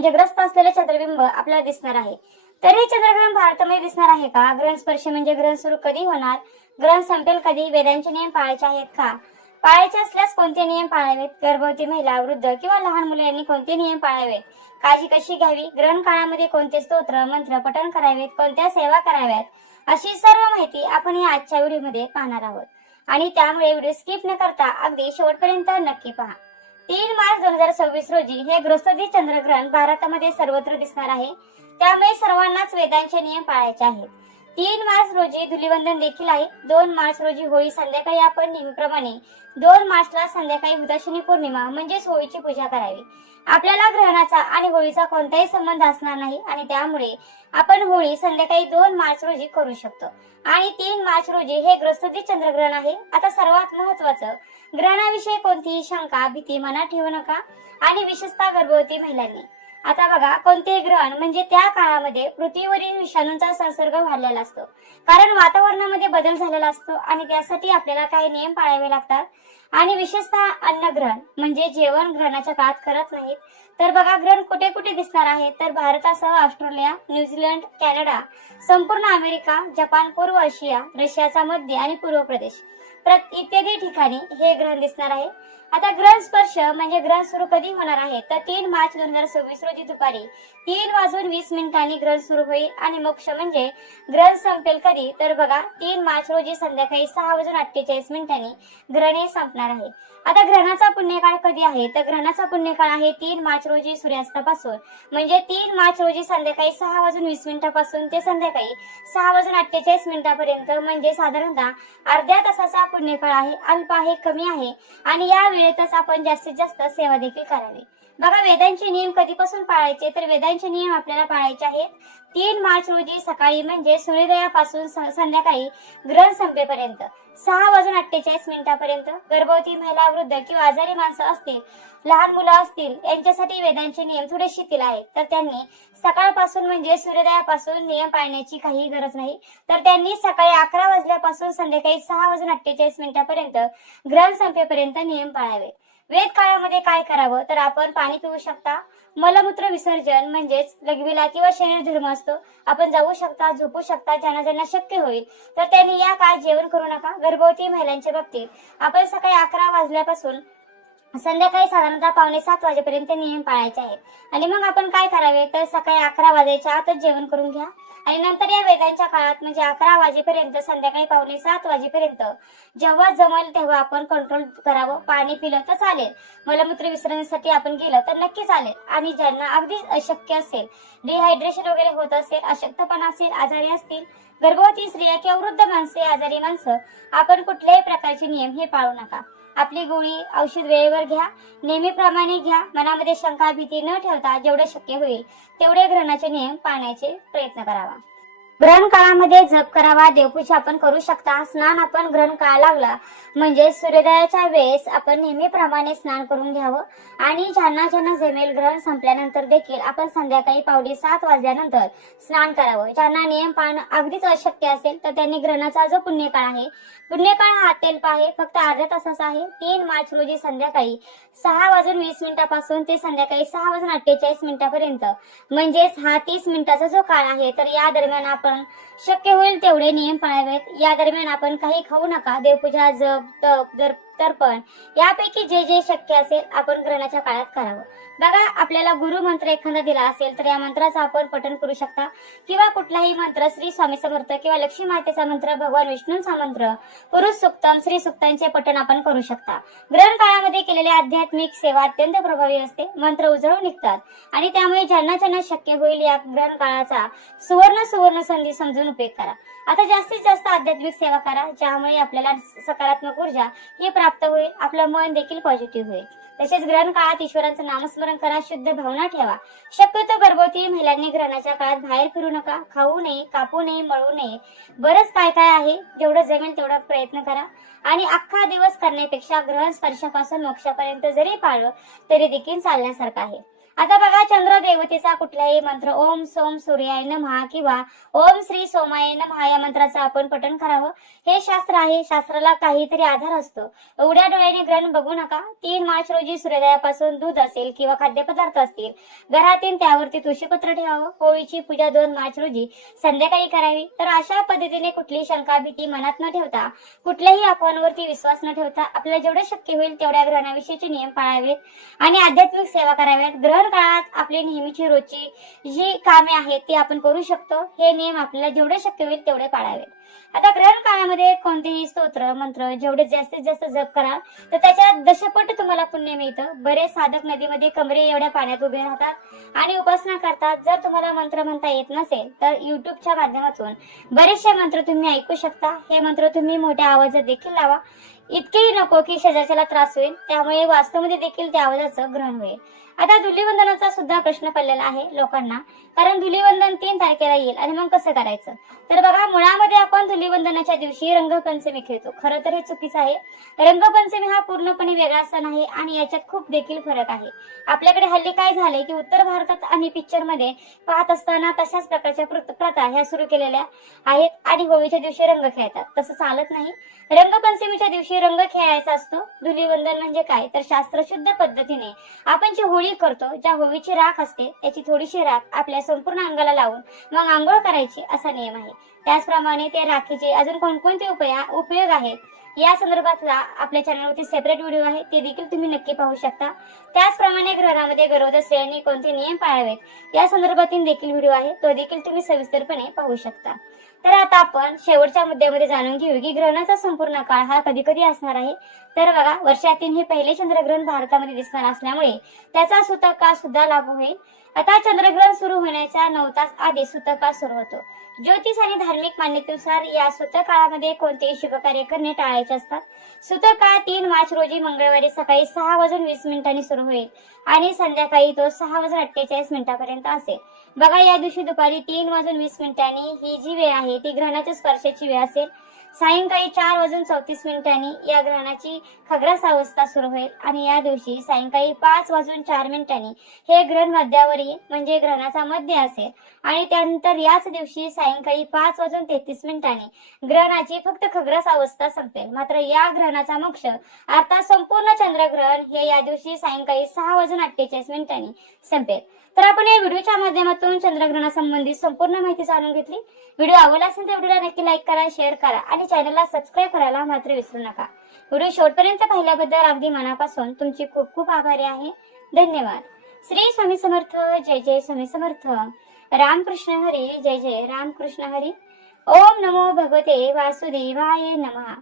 म्हणजे ग्रस्त असलेले चंद्रबिंब आपल्याला दिसणार आहे। तर हे चंद्रग्रहण भारतामध्ये दिसणार आहे का? ग्रहण स्पर्श म्हणजे ग्रहण सुरू कधी होणार, ग्रहण संपेल कधी, वेदांचे नियम पाळायचे आहेत का, पाळायचे असल्यास कोणते नियम पाळावेत, गर्भवती महिला, वृद्ध किंवा लहान मुले यांनी कोणते नियम पाळावेत, काळजी कशी घ्यावी, ग्रहण काळामध्ये कोणते स्तोत्र मंत्र पठण करावेत, कोणत्या सेवा कराव्यात, अशी सर्व माहिती आपण या आजच्या व्हिडिओमध्ये पाहणार आहोत। आणि त्यामुळे व्हिडिओ स्किप न करता अगदी शेवटपर्यंत नक्की पहा। 3 मार्च 2026 रोजी हे ग्रस्तदी चंद्रग्रहण भारतामध्ये सर्वत्र दिसणार आहे, त्यामुळे सर्वांनाच वेदांचे नियम पाळायचे आहेत। 3 मार्च रोजी धुलीवंदन देखील आहे। 2 मार्च रोजी होळी संध्याकाळी आपण नेहमीप्रमाणे 2 मार्चला संध्याकाळी हुताशनी पौर्णिमा म्हणजेच होळीची पूजा करावी। आपल्याला ग्रहणाचा आणि होळीचा कोणताही संबंध असणार नाही आणि त्यामुळे आपण होळी संध्याकाळी 2 मार्च रोजी करू शकतो। आणि 3 मार्च रोजी हे ग्रस्तदी चंद्रग्रहण आहे। आता सर्वात महत्त्वाचं, ग्रहणाविषयी कोणतीही शंका भीती मनात ठेवू नका आणि विशेषतः गर्भवती महिलांनी। आता बघा, कोणतेही ग्रहण म्हणजे त्या काळामध्ये पृथ्वीवरील विषाणूंचा संसर्ग वाढलेला असतो, कारण वातावरणामध्ये बदल झालेला असतो आणि त्यासाठी आपल्याला काही नियम पाळावे लागतात। आणि विशेषतः अन्नग्रहण म्हणजे जेवण ग्रहणाच्या काळात करत नाहीत। तर बघा, ग्रहण कुठे कुठे दिसणार आहे, तर भारतासह ऑस्ट्रेलिया, न्यूझीलंड, कॅनडा, संपूर्ण अमेरिका, जपान, पूर्व आशिया, रशियाचा मध्य आणि पूर्व प्रदेश इत्यादी ठिकाणी हे ग्रहण दिसणार आहे। आता ग्रहण स्पर्श म्हणजे ग्रहण सुरू कधी होणार आहे, तर 3 मार्च 2026 रोजी दुपारी 3:20 ग्रहण सुरू होईल आणि मोक्ष म्हणजे ग्रहण संपेल कधी, तर बघा 3 मार्च रोजी संध्याकाळी 6:48 ग्रहण हे संपणार आहे। आता ग्रहणाचा पुण्यकाळ कधी आहे, तर ग्रहणाचा पुण्यकाळ आहे 3 मार्च रोजी सूर्यास्तापासून म्हणजे 3 मार्च रोजी संध्याकाळी 6:20 पासून ते संध्याकाळी 6:48 पर्यंत, म्हणजे साधारणतः अर्ध्या तासाचा पुण्यकाळ आहे, अल्प आहे, कमी आहे आणि या वेळेतच आपण जास्तीत जास्त सेवा देखील करावी। बघा, वेदांचे नियम कधीपासून पाळायचे, तर वेदांचे नियम आपल्याला पाळायचे आहेत 3 मार्च रोजी सकाळी म्हणजे सूर्योदयापासून संध्याकाळी ग्रहण संपेपर्यंत 6:48 पर्यंत। गर्भवती महिला, वृद्ध किंवा आजारी माणसं असतील, लहान मुलं असतील, यांच्यासाठी वेदांचे नियम थोडे शिथिल आहेत, तर त्यांनी सकाळपासून म्हणजे सूर्योदयापासून नियम पाळण्याची काही गरज नाही, तर त्यांनी सकाळी 11 वाजल्यापासून संध्याकाळी 6:48 पर्यंत ग्रहण संपेपर्यंत नियम पाळावे। वेद काळामध्ये काय करावं, तर आपण पाणी पिऊ शकता, मलमूत्र विसर्जन म्हणजेच लघवीला किंवा शरीर धर्म असतो, आपण जाऊ शकता, झोपू शकता, ज्यांना ज्यांना शक्य होईल तर त्यांनी या काळात जेवण करू नका। गर्भवती महिलांच्या बाबतीत आपण सकाळी 11 वाजल्यापासून संध्याकाळी साधारणतः 6:45 वाजेपर्यंत नियम पाळायचे आहेत। आणि मग आपण काय करावे, तर सकाळी 11 वाजायच्या आतच जेवण करून घ्या आणि नंतर या वेदांच्या काळात म्हणजे 11 वाजेपर्यंत संध्याकाळी 6:45 वाजेपर्यंत जेव्हा जमेल तेव्हा आपण कंट्रोल करावं। पाणी पिलं तर चालेल, मलमूत्र विसर्जनासाठी आपण गेलं तर नक्की चालेल। आणि ज्यांना अगदी अशक्य असेल, डिहायड्रेशन वगैरे होत असेल, अशक्तपणा असेल, आजारी असतील, गर्भवती स्त्रिया किंवा वृद्ध माणसे, आजारी माणसं, आपण कुठल्याही प्रकारचे नियम हे पाळू नका। आपली गोळी औषध वेळेवर घ्या, नेहमीप्रमाणे घ्या, मनामध्ये शंका भीती न ठेवता जेवढे शक्य होईल तेवढे ग्रहणाचे नियम पाळण्याचे प्रयत्न करावा। ग्रहण काळामध्ये जप करावा, देवपूजा आपण करू शकता, स्नान आपण ग्रहण काळ लागला म्हणजे सूर्योदयाच्या वेळेस आपण नेहमीप्रमाणे स्नान करून घ्यावं आणि ज्यांना ज्यांना जमेल ग्रहण संपल्यानंतर देखील आपण संध्याकाळी 7:45 वाजल्यानंतर स्नान करावं। ज्यांना नियम पाळणं अगदीच अशक्य असेल तर त्यांनी ग्रहणाचा जो पुण्यकाळ आहे, पुण्यकाळ हा अत्यल्प आहे, फक्त अर्ध्या तासाचा आहे। 3 मार्च रोजी संध्याकाळी 6:20 पासून ते संध्याकाळी 6:48 पर्यंत म्हणजेच हा 30 मिनिटाचा जो काळ आहे, तर या दरम्यान आपण शक्य होईल तेवढे नियम पाळावेत। या दरम्यान आपण काही खाऊ नका, देवपूजा, जप, तप, तर्पण यापैकी जे जे शक्य असेल आपण ग्रहणाच्या काळात करावं। बघा, आपल्याला गुरु मंत्र एखादा दिला असेल तर या मंत्राचं आपण पठण करू शकता किंवा कुठलाही मंत्र, श्री स्वामी समर्थ किंवा लक्ष्मी मातेचा मंत्र, भगवान विष्णूंचा मंत्र, पुरुष सूक्तम, श्री सूक्तांचे पठण आपण करू शकता। ग्रहण काळामध्ये केलेली आध्यात्मिक सेवा अत्यंत प्रभावी असते, मंत्र उजळून निघतात आणि त्यामुळे ज्यांना ज्यांना शक्य होईल या ग्रहण काळाचा सुवर्ण संधी समजून उपयोग करा। आता जास्तीत जास्त आध्यात्मिक सेवा करा, ज्यामुळे आपल्याला सकारात्मक ऊर्जा ही प्राप्त होईल, आपलं मन देखील पॉझिटिव्ह होईल। तसेच ग्रहण काळात ईश्वरांचं नामस्मरण करा, शुद्ध भावना ठेवा। शक्यतो गर्भवती महिलांनी ग्रहणाच्या काळात बाहेर फिरू नका, खाऊ नये, कापू नये, मळू नये, बरंच काय काय आहे, जेवढं जमेल तेवढा प्रयत्न करा। आणि अख्खा दिवस करण्यापेक्षा ग्रहण स्पर्शापासून मोक्षापर्यंत जरी पाळलं तरी देखील चालण्यासारखं आहे। आता बघा, चंद्र देवतेचा कुठलाही मंत्र ओम सोम सूर्याय नमः किंवा ओम श्री सोमाय नमः या मंत्राचं आपण पठण करावं. हे शास्त्र आहे. शास्त्राला काहीतरी आधार असतो. उघड्या डोळ्याने ग्रहण बघू नका. 3 मार्च रोजी सूर्योदयापासून दूध असेल किंवा खाद्यपदार्थ असतील घरातील त्यावरती तुळशीपत्र ठेवावं. होळीची पूजा 2 मार्च रोजी संध्याकाळी करावी. तर अशा पद्धतीने कुठलीही शंका भीती मनात न ठेवता, कुठल्याही अफवांवरती विश्वास न ठेवता आपल्याला जेवढे शक्य होईल तेवढ्या ग्रहणाविषयीचे नियम पाळावेत आणि आध्यात्मिक सेवा कराव्यात. ग्रहण काळात आपली नेहमीची रोजची जी कामे आहेत ती आपण करू शकतो. हे नियम आपल्याला जेवढे शक्य होईल तेवढे पाळावेत. आता ग्रहण काळामध्ये कोणतेही स्तोत्र मंत्र जेवढे जास्तीत जास्त जप कराल तर त्याच्यात दशपट तुम्हाला पुण्य मिळतं. बरेच साधक नदीमध्ये कमरे एवढ्या पाण्यात उभे राहतात आणि उपासना करतात. जर तुम्हाला मंत्र म्हणता येत नसेल तर युट्यूबच्या माध्यमातून बरेचसे मंत्र तुम्ही ऐकू शकता. हे मंत्र तुम्ही मोठ्या आवाजात देखील लावा. इतकेही नको की शरीराला त्रास होईल, त्यामुळे वास्तवमध्ये देखील त्या आवाजाचं ग्रहण होईल. आता धुलीवंदनाचा सुद्धा प्रश्न पडलेला आहे लोकांना, कारण धुलीवंदन 3 तारखेला येईल आणि मग कसं करायचं. तर बघा, मुळामध्ये आपण धुलीवंदनाच्या दिवशी रंगपंचमी खेळतो. खरं तर हे चुकीचं आहे. रंगपंचमी हा पूर्णपणे वेगळा सण आहे आणि याच्यात खूप देखील फरक आहे. आपल्याकडे हल्ली काय झालंय की उत्तर भारतात आणि पिक्चर मध्ये पाहत असताना तशाच प्रकारच्या प्रथा ह्या सुरू केलेल्या आहेत आणि होळीच्या दिवशी रंग खेळतात. तसं चालत नाही. रंगपंचमीच्या दिवशी रंग खेळायचा असतो. धुलीवंदन म्हणजे काय तर शास्त्रशुद्ध पद्धतीने आपण जी होळी करतो, ज्या होळीची राख असते त्याची थोडीशी राख आपल्या संपूर्ण अंगाला लावून मग आंघोळ करायची असा नियम आहे. त्याचप्रमाणे त्या राखीचे अजून कोणकोणते उपयोग आहेत या संदर्भातला आपल्या चॅनलवरती सेपरेट व्हिडिओ आहे, ते देखील तुम्ही नक्की पाहू शकता. त्याचप्रमाणे ग्रहणामध्ये गरोदर स्त्रियांनी कोणते नियम पाळावेत या संदर्भातील देखील व्हिडिओ आहे, तो देखील तुम्ही सविस्तरपणे पाहू शकता. तर आता आपण शेवटच्या मुद्द्यामध्ये जाणून घेऊ की ग्रहणाचा संपूर्ण काळ हा कधी कधी असणार आहे. तर बघा, वर्षातील हे पहिले चंद्रग्रहण भारतामध्ये दिसणार असल्यामुळे त्याचा सूतक काळ सुद्धा लागू होईल. आता चंद्रग्रहण सुरू होण्याच्या 9 तास आधी सूतक काळ सुरू होतो. ज्योतिष आणि धार्मिक मान्यतेनुसार या सूतक काळामध्ये कोणतेही शुभ कार्य करणे टाळायचे असतात. सूतक काळ 3 मार्च रोजी मंगळवारी सकाळी 6:20 सुरू होईल आणि संध्याकाळी तो 6:48 असेल. बघा, या दिवशी दुपारी 3:20 ही जी वेळ आहे ती ग्रहणाच्या स्पर्शाची वेळ असेल. सायंकाळी 4:34 या ग्रहणाची खग्रास अवस्था सुरू होईल आणि या दिवशी सायंकाळी 5:04 हे ग्रहण मध्यावर येईल, म्हणजे ग्रहणाचा मध्य असेल. आणि त्यानंतर याच दिवशी सायंकाळी 5:33 ग्रहणाची फक्त खग्रास अवस्था संपेल. मात्र या ग्रहणाचा मोक्ष अर्थात संपूर्ण चंद्रग्रहण हे या दिवशी सायंकाळी 6:48 संपेल. तर आपण या व्हिडिओच्या माध्यमातून चंद्रग्रहणासंबंधी संपूर्ण माहिती जाणून घेतली. व्हिडिओ आवडला असेल तर व्हिडिओला नक्की लाईक करा, शेअर करा आणि चॅनलला सबस्क्राईब करायला मात्र विसरू नका. व्हिडिओ शेवटपर्यंत पाहिल्याबद्दल अगदी मनापासून तुमची खूप खूप आभारी आहे. धन्यवाद. श्री स्वामी समर्थ. जय जय स्वामी समर्थ. रामकृष्ण हरी. जय जय रामकृष्ण हरी. ओम नमो भगवते वासुदेवाय नमः.